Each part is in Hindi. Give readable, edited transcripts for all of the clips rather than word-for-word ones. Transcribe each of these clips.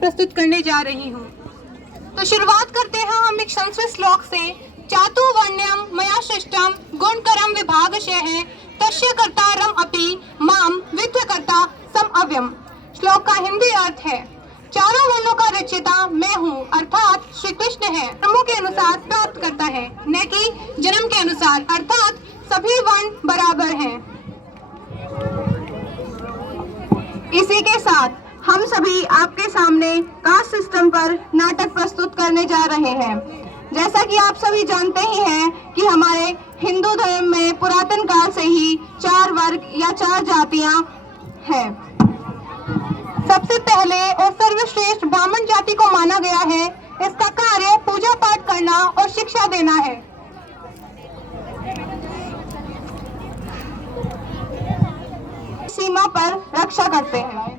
प्रस्तुत करने जा रही हूँ। तो शुरुआत करते हैं हम एक संस्कृत श्लोक से। चातु वर्ण्यम मया सृष्टम गुणकरम विभागशः तस्य कर्तारम अपि माम विद्यकर्ता समअव्ययम्। श्लोक का हिंदी अर्थ है, चारों वर्णों का रचयिता मैं हूँ, अर्थात श्री कृष्ण है। कर्मों के अनुसार प्राप्त करता है, न कि जन्म के अनुसार, अर्थात सभी वर्ण बराबर हैं। इसी के साथ हम सभी आपके सामने कास्ट सिस्टम पर नाटक प्रस्तुत करने जा रहे हैं। जैसा कि आप सभी जानते ही हैं कि हमारे हिंदू धर्म में पुरातन काल से ही 4 वर्ग या 4 जातियां हैं। सबसे पहले और सर्वश्रेष्ठ ब्राह्मण जाति को माना गया है। इसका कार्य पूजा पाठ करना और शिक्षा देना है। सीमा पर रक्षा करते हैं।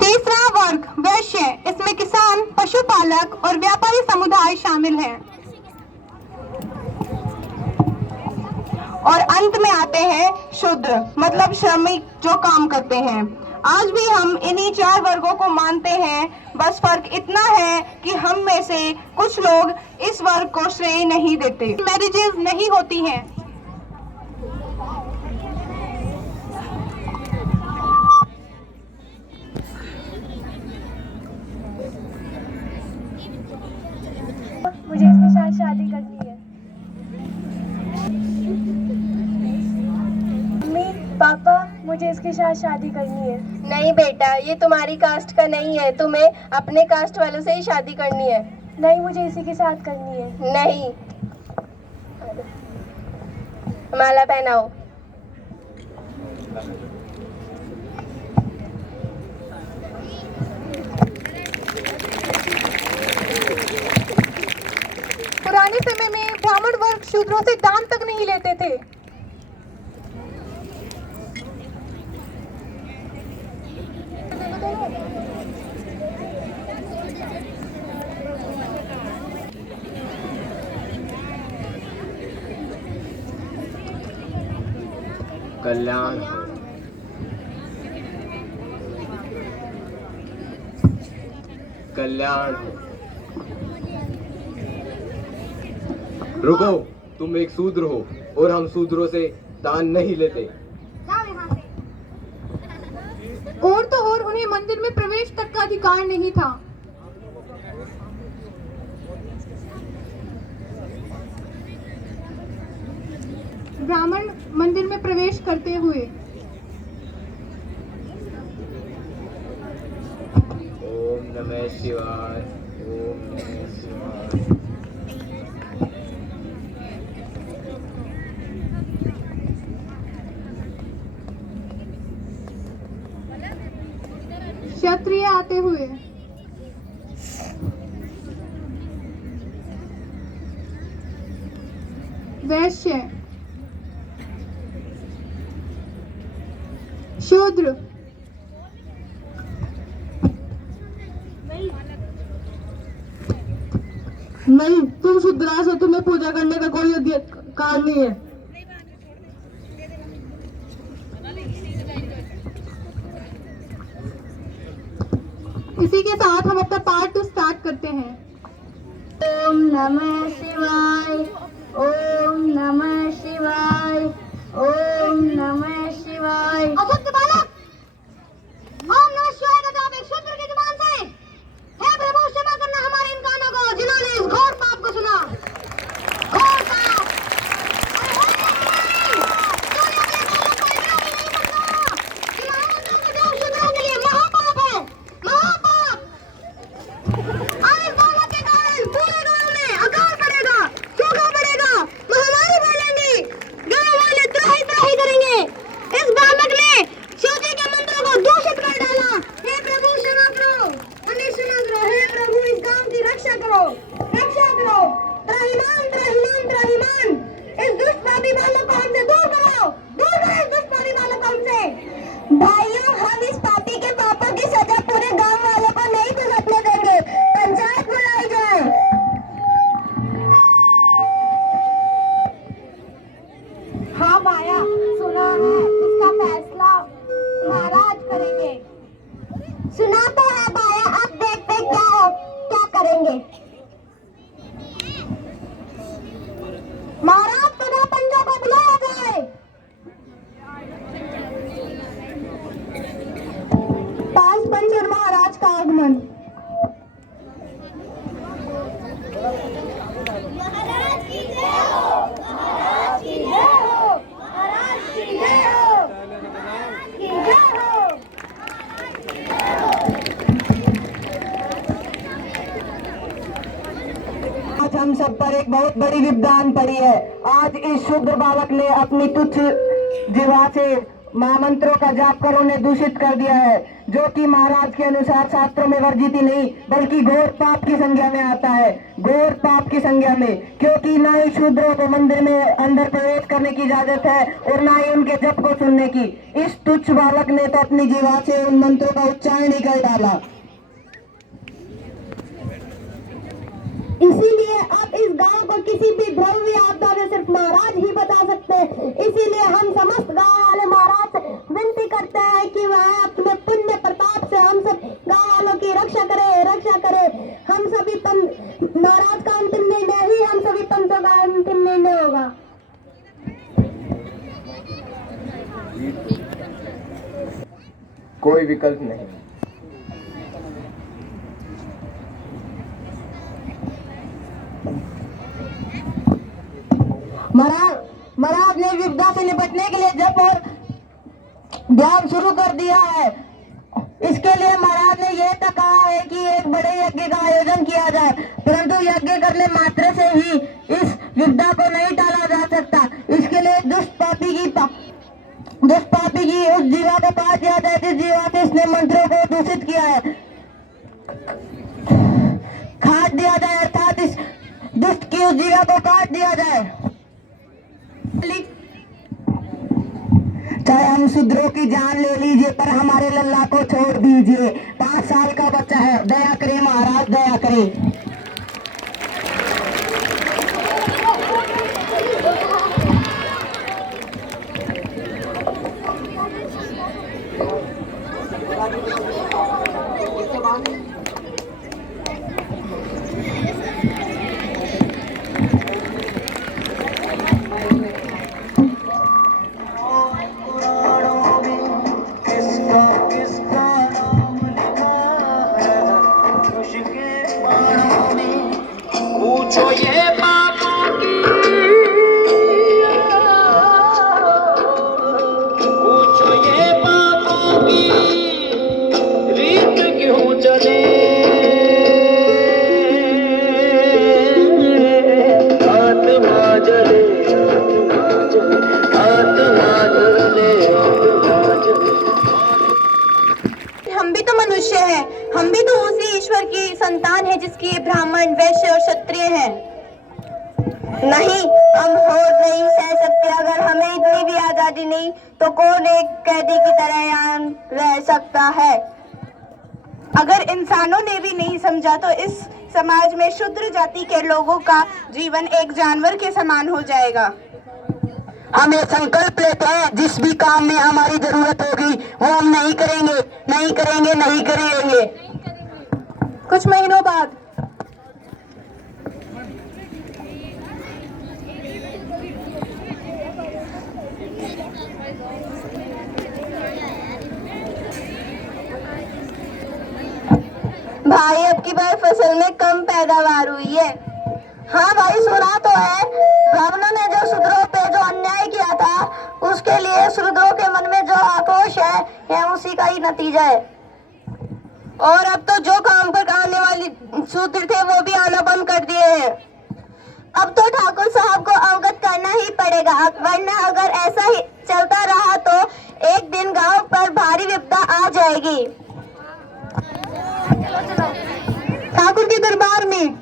तीसरा वर्ग वैश्य, इसमें किसान, पशुपालक और व्यापारी समुदाय शामिल हैं। और अंत में आते हैं शूद्र, मतलब श्रमिक जो काम करते हैं। आज भी हम इन्हीं 4 वर्गों को मानते हैं, बस फर्क इतना है कि हम में से कुछ लोग इस वर्ग को श्रेय नहीं देते। मैरिजेस नहीं होती हैं। मुझे इसके साथ शादी करनी है। मम्मी, पापा, मुझे इसके साथ शादी करनी है। नहीं बेटा, ये तुम्हारी कास्ट का नहीं है, तुम्हें अपने कास्ट वालों से ही शादी करनी है। नहीं, मुझे इसी के साथ करनी है। नहीं, माला पहनाओ। पुराने समय में ब्राह्मण वर्ग शूद्रों से दान तक नहीं लेते थे। कल्याण हो। कल्याण हो। रुको, तुम एक शूद्र हो और हम शूद्रों से दान नहीं लेते। और तो और उन्हें मंदिर में प्रवेश तक का अधिकार नहीं था। ब्राह्मण मंदिर में प्रवेश करते हुए ओम नमः शिवाय, ओम नमः शिवाय। क्षत्रिय आते हुए वैश्य, शूद्र, नहीं, तुम शूद्रास हो, तुम्हें पूजा करने का कोई अधिकार नहीं है। इसी के साथ हम अपना पार्ट स्टार्ट करते हैं। ओम नमः शिवाय, ओम नमः शिवाय, ओम नमः शिवाय। अभक्त बालक, ओम नमः शिवाय का जाप एक शूद्र की जुबान से। हे प्रभु, क्षमा करना हमारे इन कानों को जिन्होंने इस घोर पाप को सुना। घोर पाप। शूद्रों के लिए महापाप है, महापाप। और इस बालक के कारण पूरे गांव में अकाल पड़ेगा, सूखा पड़ेगा, महामारी फैलेंगी, गांव वाले त्राही त्राही करेंगे। इस बालक ने ब्राह्मण। आज हम सब पर एक बहुत बड़ी विपदान पड़ी है। आज इस शूद्र बालक ने अपनी तुच्छ जीवा से महामंत्रों का जाप कर उन्हें दूषित कर दिया है, जो कि महाराज के अनुसार शास्त्रों में वर्जित ही नहीं बल्कि घोर पाप की संज्ञा में आता है। घोर पाप की संज्ञा में, क्योंकि ना ही शूद्रों को मंदिर में अंदर प्रवेश करने की इजाजत है और ना ही उनके जप को सुनने की। इस तुच्छ बालक ने तो अपनी जीवा से उन मंत्रों का उच्चारण ही कर डाला। इसीलिए अब इस गांव को किसी भी भ्रम या आपदा में सिर्फ महाराज ही बता सकते हैं। इसीलिए हम समस्त गांव वाले महाराज से विनती करते हैं कि वह अपने पुण्य प्रताप से हम सब गांव वालों की रक्षा करे। हम सभी महाराज का अंतिम निर्णय ही हम सभी पंचों का अंतिम निर्णय होगा। कोई विकल्प नहीं। महाराज ने विपदा से निपटने के लिए जप और ध्यान शुरू कर दिया है। इसके लिए महाराज ने यह तक कहा है कि एक बड़े यज्ञ का आयोजन किया जाए, परंतु यज्ञ करने मात्र से ही इस विपदा को नहीं टाला जा सकता। इसके लिए दुष्ट पापी की उस जीवा को काट दिया जाए जिस जीवा से इसने मंत्रों को दूषित किया है, काट दिया जाए, अर्थात इस दुष्ट की उस जीवा को काट दिया जाए। चाहे हम शूद्रों की जान ले लीजिए पर हमारे लल्ला को छोड़ दीजिए। 5 साल का बच्चा है, दया करे महाराज, दया करे। पूछो ये पापों की, पूछो ये पापों की रीत क्यों चले। आत्मा जले, आत्मा जले। हम भी तो मनुष्य हैं, हम भी तो उसी ईश्वर की संतान है जिसकी ब्राह्मण, वैश्य और क्षत्रिय हैं। नहीं, हम और नहीं सह सकते। अगर हमें इतनी भी आजादी नहीं तो कौन एक कैदी की तरह यहाँ रह सकता है। अगर इंसानों ने भी नहीं समझा तो इस समाज में शूद्र जाति के लोगों का जीवन एक जानवर के समान हो जाएगा। हमें संकल्प लेते हैं जिस भी काम में हमारी जरूरत होगी वो हम नहीं करेंगे, नहीं करेंगे, नहीं करेंगे। कुछ महीनों बाद भाई, अब की बार फसल में कम पैदावार हुई है। हाँ भाई, सुना तो है, ब्राह्मणों ने जो शूद्रों पे जो अन्याय किया था उसके लिए शूद्रों के मन में जो आक्रोश है यह उसी का ही नतीजा है। और अब तो जो काम पर आने वाले शूद्र थे वो भी आना बंद कर दिए हैं। अब तो ठाकुर साहब को अवगत करना ही पड़ेगा, वरना अगर ऐसा ही चलता रहा तो एक दिन गांव पर भारी विपदा आ जाएगी। ठाकुर के दरबार में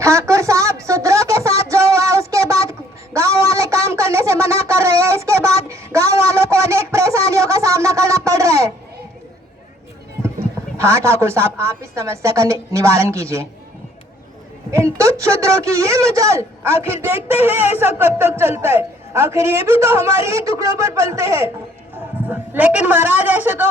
ठाकुर साहब, शूद्रों के साथ जो हुआ उसके बाद गांव वाले काम करने से मना कर रहे हैं। इसके बाद गांव वालों को अनेक परेशानियों का सामना करना पड़ रहा है। हाँ ठाकुर साहब, आप इस समस्या का निवारण कीजिए। इन तुच्छ शूद्रों की ये मजाल, आखिर देखते हैं ऐसा कब तक चलता है। आखिर ये भी तो हमारे ही टुकड़ों पर पलते हैं। लेकिन महाराज, ऐसे तो